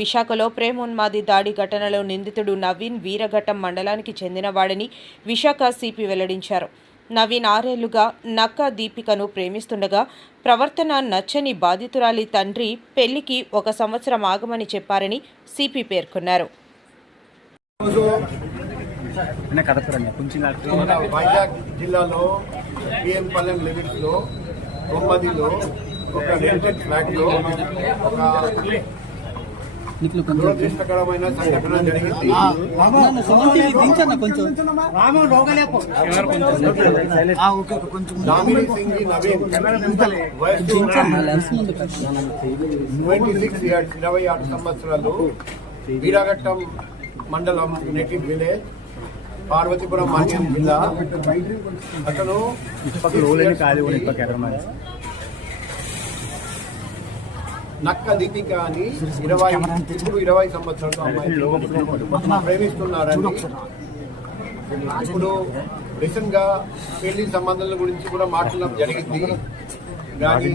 విశాఖలో ప్రేమోన్మాది దాడి ఘటనలో నిందితుడు నవీన్ వీరఘట్టం మండలానికి చెందినవాడని విశాఖ సిపి వెల్లడించారు. నవీన్ 6 ఏళ్లుగా నక్క దీపికను ప్రేమిస్తుండగా ప్రవర్తన నచ్చని బాధితురాలి తండ్రి పెళ్లికి 1 సంవత్సరం ఆగమని చెప్పారని సిపి పేర్కొన్నారు. వైజాగ్ జిల్లాలో పిఎంపాలెం లిమిట్స్లో తొమ్మిదిలో ఒక రెంటెడ్ ఫ్లాట్లో ఒక దురదృష్టకరమైన సంఘటన జరిగింది. దామిని సింగ్ నవీన్ వయసు 26 సంవత్సరాలు, వీరఘట్టం మండలం, నేటివ్ విలేజ్, పార్వతీపురం మాన్యం జిల్లా. అతను నక్క దీపిక అని 20 సంవత్సరాలు అమ్మాయిలు ప్రేమిస్తున్నారని, ఇప్పుడు రీసెంట్ గా పెళ్లి సంబంధాల గురించి కూడా మాట్లాడడం జరిగింది. కానీ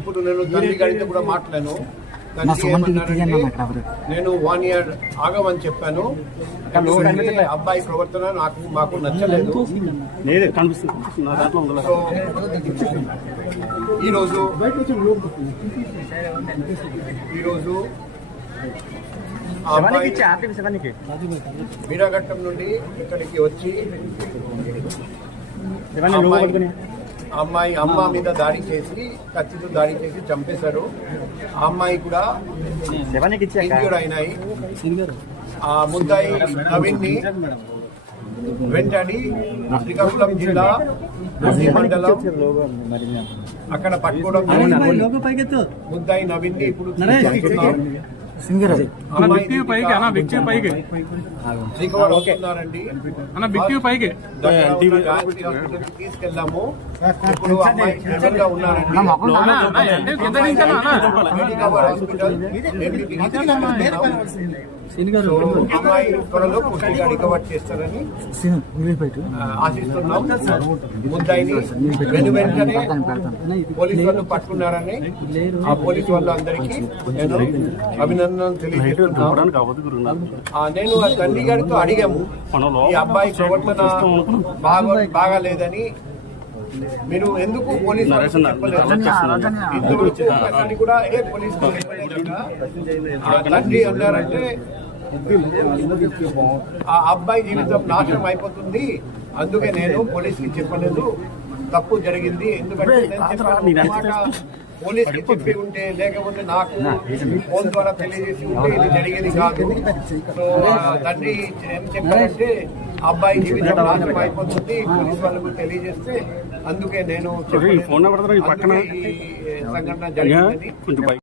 ఇప్పుడు నేను తండ్రి గారితో కూడా మాట్లాడాను. నేను 1 year ఆగమని చెప్పాను. అబ్బాయి ప్రవర్తన మాకు నచ్చలేదు. సో ఈరోజు వీరఘట్టం నుండి ఇక్కడికి వచ్చి అమ్మ మీద దాడి చేసి, కత్తితో దాడి చేసి చంపేశారు. ఆ అమ్మాయి కూడా ఇంజూర్ అయినాయి. ఆ ముద్దాయి నవీన్ ని వెంటనే శ్రీకాకుళం జిల్లా మండలం అక్కడ పట్టుకోవడం. ముద్దాయి నవీన్ ని ఇప్పుడు తీసుకెళ్ళాము. ఇప్పుడు అమ్మాయి అమ్మాయి త్వరలో పూర్తిగా రికవర్ చేస్తారని ఆశిస్తున్నాం. ముద్దాయిని వెంటనే పోలీసు వాళ్ళు పట్టుకున్నారని ఆ పోలీసు వాళ్ళు అందరికీ నేను అభినందనలు తెలియజేస్తున్నాను. నేను ఆ తండ్రి గారితో అడిగాము, ఈ అబ్బాయి ప్రవర్తన బాగాలేదని మీరు ఎందుకు పోలీసు చెప్పలేదు కూడా పోలీసు తండ్రి అన్నారంటే ఆ అబ్బాయి జీవితం నాశనం అయిపోతుంది, అందుకే నేను పోలీసుకి చెప్పలేదు, తప్పు జరిగింది. ఎందుకంటే పోలీసుకి చెప్పి ఉంటే, లేకపోతే నాకు ఫోన్ ద్వారా తెలియజేసి ఉంటే ఇది జరిగేది కాదు. సో తండ్రి ఏం చెప్పారంటే అబ్బాయి జీవితం నాశనం అయిపోతుంది, పోలీసు వాళ్ళకు తెలియజేస్తే అందుకే నేను ఈ సంఘటన జరిగిందని